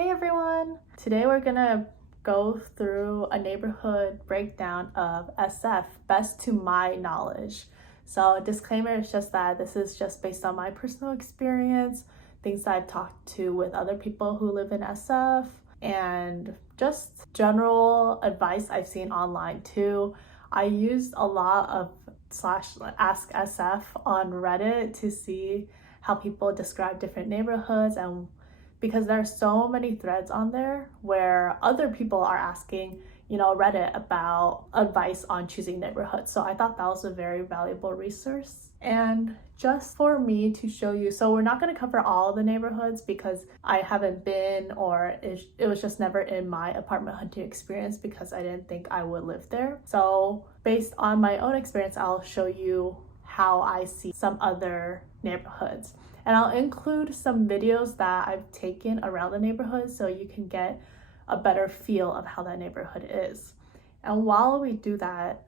Hey everyone! Today we're gonna go through a neighborhood breakdown of SF, best to my knowledge. So disclaimer is just that this is just based on my personal experience, things that I've talked to with other people who live in SF, and just general advice I've seen online too. I used a lot of /ask SF on Reddit to see how people describe different neighborhoods, and because there are so many threads on there where other people are asking, Reddit about advice on choosing neighborhoods. So I thought that was a very valuable resource. And just for me to show you, so we're not going to cover all the neighborhoods because I haven't been, or it was just never in my apartment hunting experience because I didn't think I would live there. So based on my own experience, I'll show you how I see some other neighborhoods. And I'll include some videos that I've taken around the neighborhood so you can get a better feel of how that neighborhood is. And while we do that,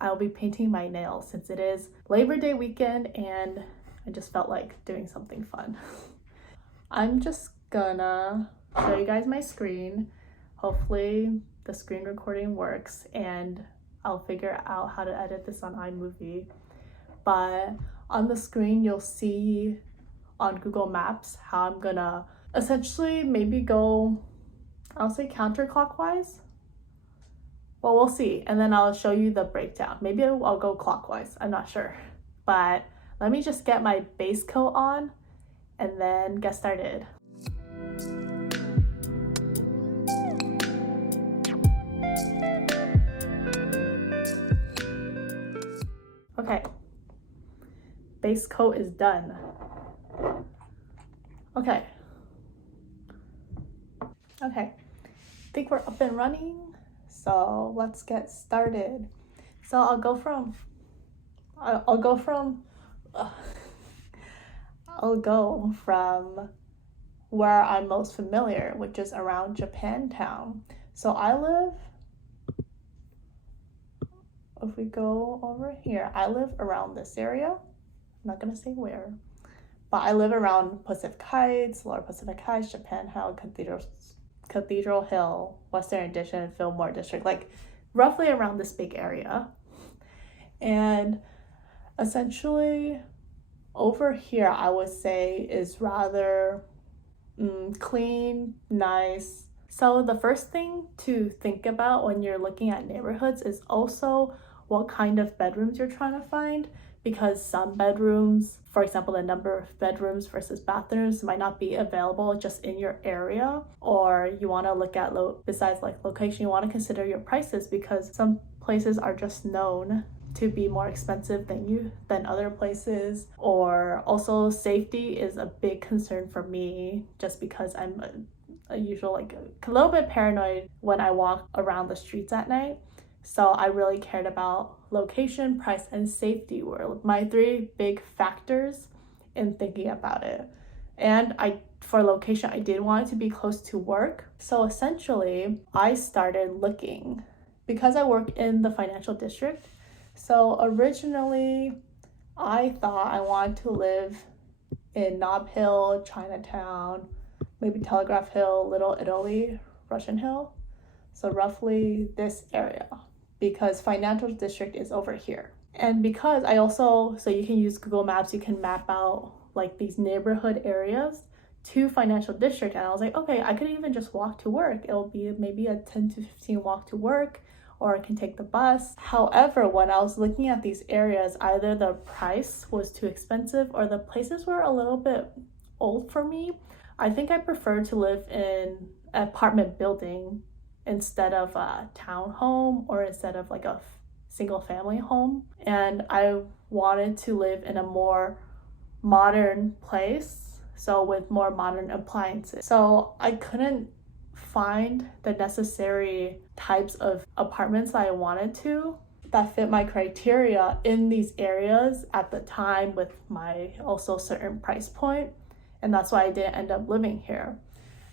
I'll be painting my nails since it is Labor Day weekend and I just felt like doing something fun. I'm just gonna show you guys my screen. Hopefully the screen recording works and I'll figure out how to edit this on iMovie. But on the screen you'll see on Google Maps how I'm gonna essentially maybe go, I'll say counterclockwise. Well, we'll see, and then I'll show you the breakdown. Maybe I'll go clockwise, I'm not sure. But let me just get my base coat on and then get started. Okay, base coat is done. Okay, I think we're up and running, so let's get started. So I'll go from where I'm most familiar, which is around Japantown. So if we go over here, I live around this area. I'm not gonna say where, but I live around Pacific Heights, Lower Pacific Heights, Japantown, Cathedral Hill, Western Addition, Fillmore District, like roughly around this big area. And essentially over here, I would say is rather clean, nice. So the first thing to think about when you're looking at neighborhoods is also what kind of bedrooms you're trying to find, because some bedrooms, for example, the number of bedrooms versus bathrooms might not be available just in your area, or you want to look at besides like location, you want to consider your prices, because some places are just known to be more expensive than other places. Or also safety is a big concern for me, just because I'm a usual a little bit paranoid when I walk around the streets at night. So I really cared about location, price, and safety were my three big factors in thinking about it. And for location, I did want it to be close to work. So essentially, I started looking because I work in the financial district. So originally, I thought I wanted to live in Nob Hill, Chinatown, maybe Telegraph Hill, Little Italy, Russian Hill. So roughly this area, because financial district is over here. And because so you can use Google Maps, you can map out like these neighborhood areas to financial district. And I was like, okay, I could even just walk to work. It'll be maybe a 10 to 15 walk to work, or I can take the bus. However, when I was looking at these areas, either the price was too expensive or the places were a little bit old for me. I think I prefer to live in an apartment building instead of a townhome, or instead of like a single family home. And I wanted to live in a more modern place, so with more modern appliances. So I couldn't find the necessary types of apartments that I wanted to that fit my criteria in these areas at the time, with my also certain price point. And that's why I didn't end up living here.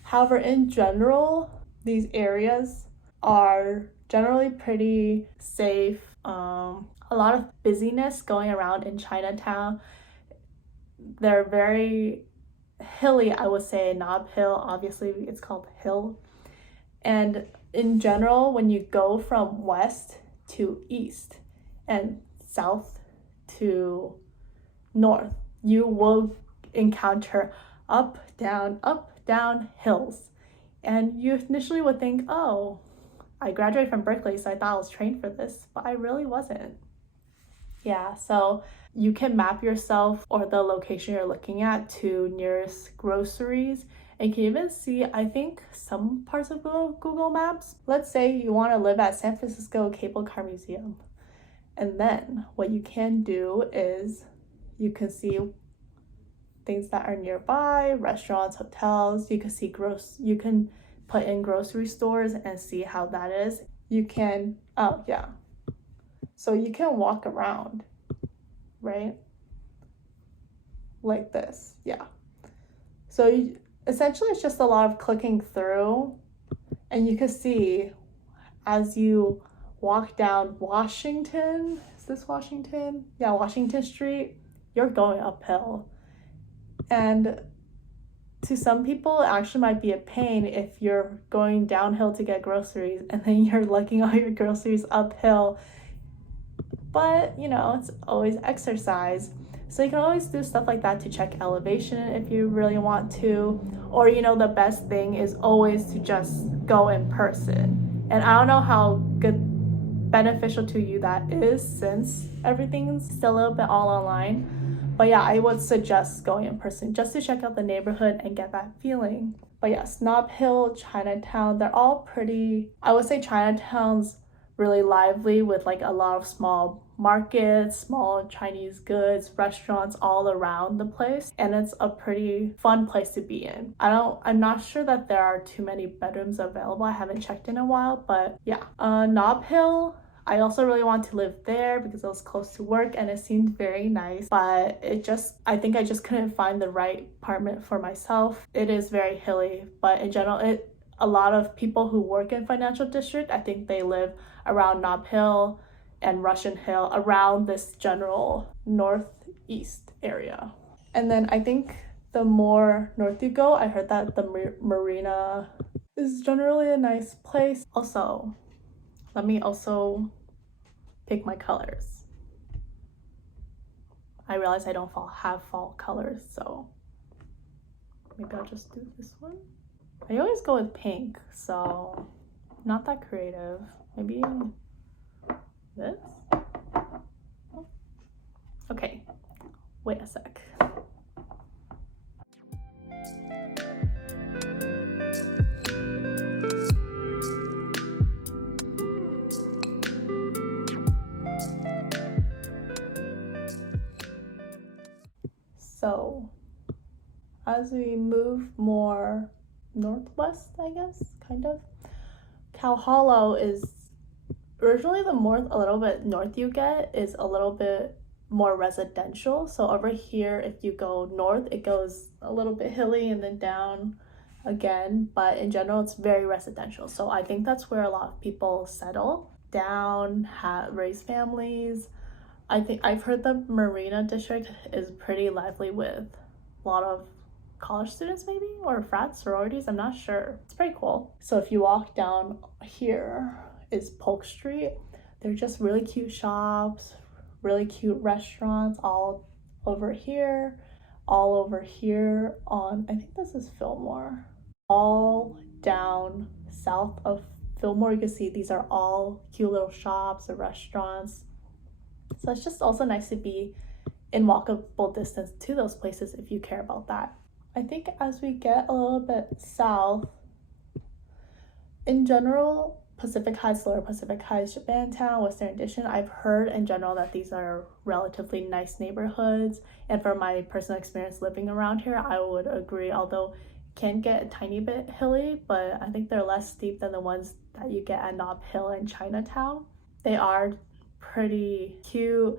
However, in general, these areas are generally pretty safe. A lot of busyness going around in Chinatown. They're very hilly, I would say, not hill. Obviously, it's called hill. And in general, when you go from west to east and south to north, you will encounter up, down hills. And you initially would think, oh, I graduated from Berkeley, so I thought I was trained for this, but I really wasn't. Yeah, so you can map yourself or the location you're looking at to nearest groceries. And you can even see, I think, some parts of Google Maps. Let's say you want to live at San Francisco Cable Car Museum. And then what you can do is you can see things that are nearby, restaurants, hotels. You can put in grocery stores and see how that is. You can, oh yeah. So you can walk around, right? Like this, yeah. So essentially it's just a lot of clicking through, and you can see as you walk down Washington, is this Washington? Yeah, Washington Street, you're going uphill. And to some people, it actually might be a pain if you're going downhill to get groceries and then you're lugging all your groceries uphill. But, it's always exercise. So you can always do stuff like that to check elevation if you really want to. Or, the best thing is always to just go in person. And I don't know how beneficial to you that is, since everything's still a little bit all online. But yeah, I would suggest going in person just to check out the neighborhood and get that feeling. But yeah, Snob Hill, Chinatown, they're all pretty, I would say Chinatown's really lively with like a lot of small markets, small Chinese goods, restaurants all around the place, and it's a pretty fun place to be in. I'm not sure that there are too many bedrooms available. I haven't checked in a while, but yeah. Nob Hill, I also really want to live there because it was close to work and it seemed very nice, but I think I just couldn't find the right apartment for myself. It is very hilly, but in general, a lot of people who work in Financial District, I think they live around Nob Hill and Russian Hill, around this general northeast area. And then I think the more north you go, I heard that the marina is generally a nice place. Also, let me also pick my colors. I realize I don't have fall colors, so maybe I'll just do this one. I always go with pink, so not that creative. Maybe this? Okay, wait a sec. So, as we move more northwest, I guess, kind of, Cow Hollow is originally a little bit north you get is a little bit more residential. So over here, if you go north, it goes a little bit hilly and then down again, but in general, it's very residential. So I think that's where a lot of people settle down, raise families. I think I've heard the Marina District is pretty lively with a lot of college students, maybe, or frats, sororities, I'm not sure. It's pretty cool. So if you walk down here is Polk Street. They're just really cute shops, really cute restaurants all over here on, I think this is Fillmore. All down south of Fillmore, you can see these are all cute little shops or restaurants. So it's just also nice to be in walkable distance to those places if you care about that. I think as we get a little bit south, in general, Pacific Heights, Lower Pacific Heights, Japantown, Western Addition, I've heard in general that these are relatively nice neighborhoods. And from my personal experience living around here, I would agree, although it can get a tiny bit hilly, but I think they're less steep than the ones that you get at Nob Hill and Chinatown. They are pretty cute,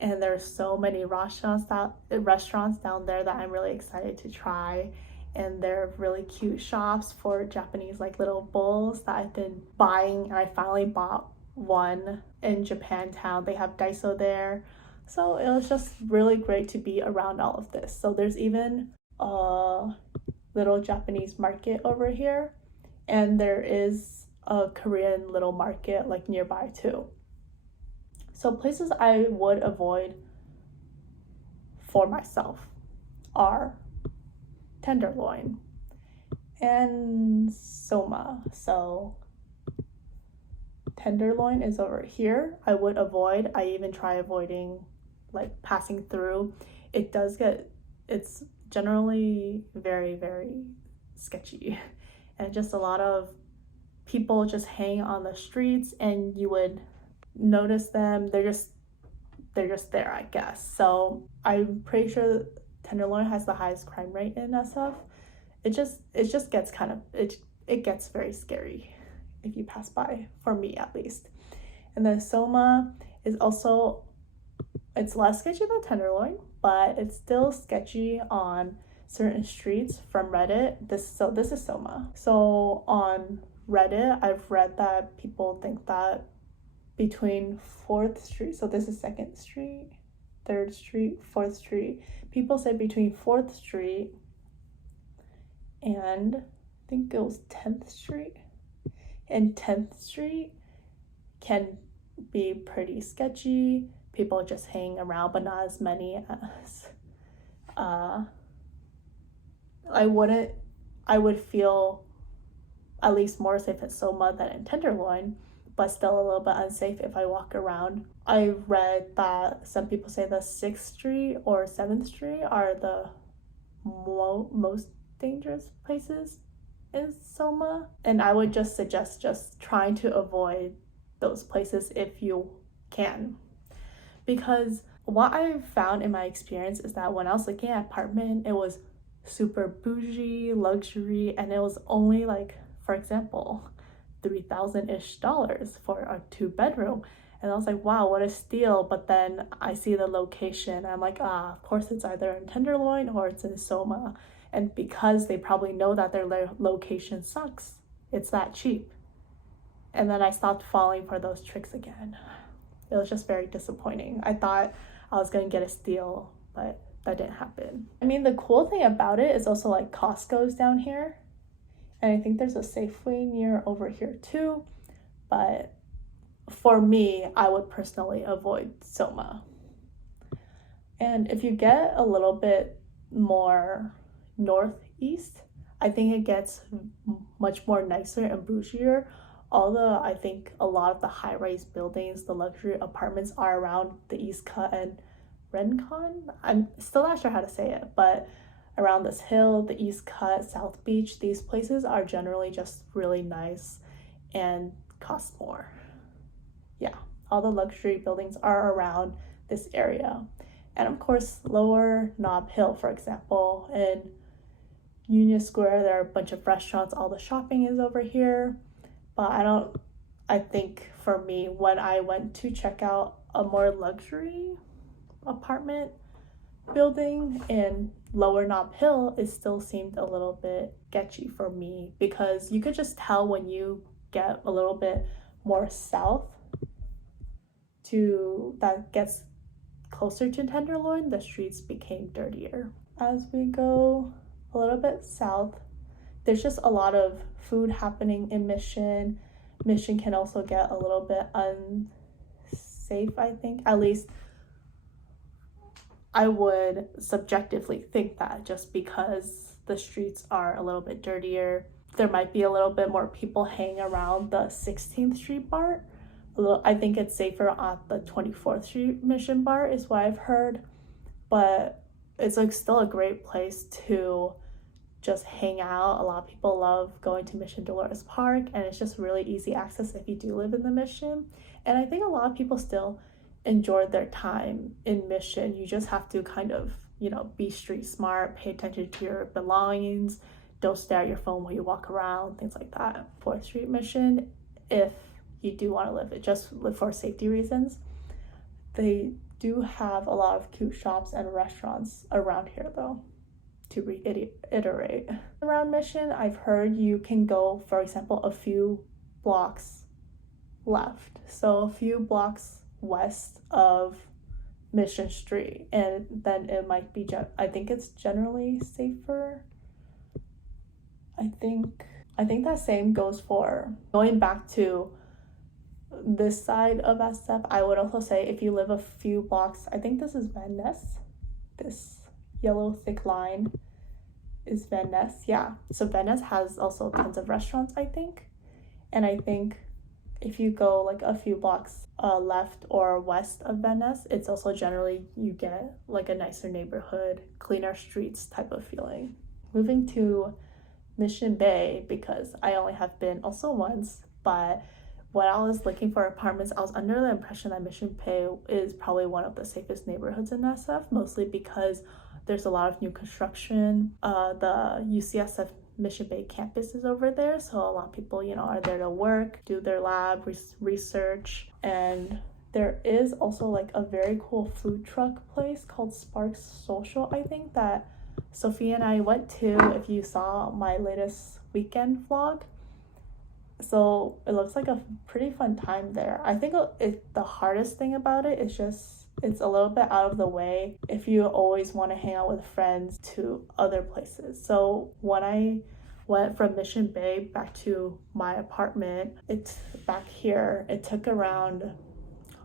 and there's so many restaurants down there that I'm really excited to try. And they're really cute shops for Japanese like little bowls that I've been buying, and I finally bought one in Japantown. They have Daiso there. So it was just really great to be around all of this. So there's even a little Japanese market over here, and there is a Korean little market like nearby too. So places I would avoid for myself are Tenderloin and Soma. So Tenderloin is over here. I would avoid. I even try avoiding like passing through. It's generally very, very sketchy, and just a lot of people just hang on the streets, and you would notice them. They're just there, I guess. So I'm pretty sure Tenderloin has the highest crime rate in SF. It just gets kind of it gets very scary if you pass by, for me at least. And then Soma is also, it's less sketchy than Tenderloin, but it's still sketchy on certain streets from Reddit. This is Soma. So on Reddit, I've read that people think that between 4th Street, so this is 2nd Street, 3rd Street, 4th Street. People say between 4th Street and I think it was 10th Street. And 10th Street can be pretty sketchy. People just hang around, but not as many as I would feel at least more safe at Soma than in Tenderloin, but still a little bit unsafe if I walk around. I read that some people say the 6th Street or 7th Street are the most dangerous places in Soma, and I would just suggest just trying to avoid those places if you can. Because what I've found in my experience is that when I was looking at apartment, it was super bougie, luxury, and it was only like, for example, $3,000-ish for a 2-bedroom. And I was like, wow, what a steal. But then I see the location, and I'm like, of course it's either in Tenderloin or it's in Soma. And because they probably know that their location sucks, it's that cheap. And then I stopped falling for those tricks again. It was just very disappointing. I thought I was gonna get a steal, but that didn't happen. I mean, the cool thing about it is also like Costco's down here. And I think there's a Safeway near over here too. But for me, I would personally avoid Soma. And if you get a little bit more northeast, I think it gets much more nicer and bougier. Although I think a lot of the high-rise buildings, the luxury apartments are around the East Cut and Rincon. I'm still not sure how to say it, but around this hill, the East Cut, South Beach, these places are generally just really nice and cost more. Yeah, all the luxury buildings are around this area. And of course, Lower Nob Hill, for example, in Union Square, there are a bunch of restaurants, all the shopping is over here. But I think for me, when I went to check out a more luxury apartment building in Lower Nob Hill, it still seemed a little bit sketchy for me, because you could just tell when you get a little bit more south that gets closer to Tenderloin, the streets became dirtier. As we go a little bit south, there's just a lot of food happening in Mission. Mission can also get a little bit unsafe, I think. At least I would subjectively think that, just because the streets are a little bit dirtier. There might be a little bit more people hanging around the 16th Street bar. I think it's safer at the 24th Street Mission bar is what I've heard. But it's like still a great place to just hang out. A lot of people love going to Mission Dolores Park, and it's just really easy access if you do live in the Mission. And I think a lot of people still enjoyed their time in Mission. You just have to kind of, be street smart, pay attention to your belongings, don't stare at your phone while you walk around, things like that. 4th Street Mission, if you do want to live it, just for safety reasons. They do have a lot of cute shops and restaurants around here though, to reiterate. Around Mission, I've heard you can go, for example, a few blocks left. So a few blocks west of Mission Street, and then it might be I think it's generally safer. I think that same goes for going back to this side of SF. I would also say if you live a few blocks, I think this is Van Ness. This yellow thick line is Van Ness. Yeah. So Van Ness has also tons of restaurants, I think. And I think if you go like a few blocks left or west of Van Ness, it's also generally you get like a nicer neighborhood, cleaner streets type of feeling. Moving to Mission Bay, because I only have been also once, but when I was looking for apartments, I was under the impression that Mission Bay is probably one of the safest neighborhoods in SF, mostly because there's a lot of new construction. The UCSF Mission Bay campus is over there, so a lot of people, are there to work, do their lab research, and there is also like a very cool food truck place called Sparks Social, I think, that Sophia and I went to, if you saw my latest weekend vlog. So it looks like a pretty fun time there. I think the hardest thing about it is just it's a little bit out of the way if you always want to hang out with friends to other places. So when I went from Mission Bay back to my apartment, it's back here. It took around,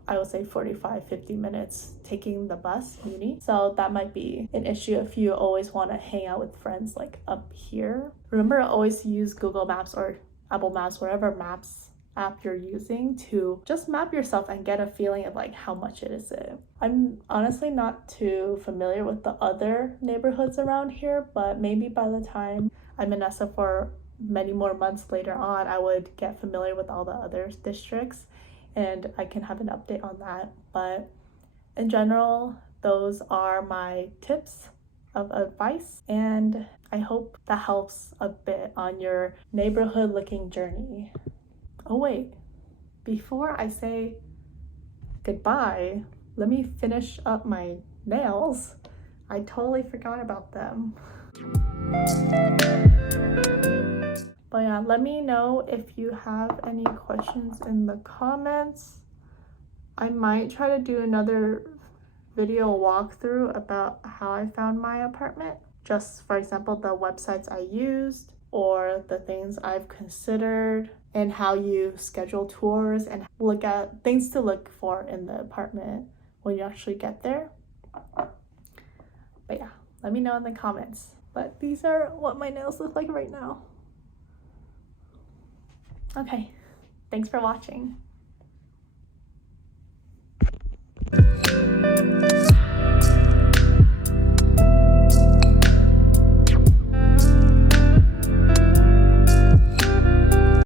I would say 45-50 minutes taking the bus uni. So that might be an issue if you always want to hang out with friends like up here. Remember, always use Google Maps or Apple Maps, whatever maps app you're using, to just map yourself and get a feeling of like how much it is. I'm honestly not too familiar with the other neighborhoods around here, but maybe by the time I'm in SF for many more months later on, I would get familiar with all the other districts and I can have an update on that. But in general, those are my tips of advice, and I hope that helps a bit on your neighborhood looking journey. Oh wait, before I say goodbye, let me finish up my nails. I totally forgot about them. But yeah, let me know if you have any questions in the comments. I might try to do another video walkthrough about how I found my apartment. Just for example, the websites I used or the things I've considered and how you schedule tours and look at things to look for in the apartment when you actually get there. But yeah, let me know in the comments. But these are what my nails look like right now. Okay, thanks for watching.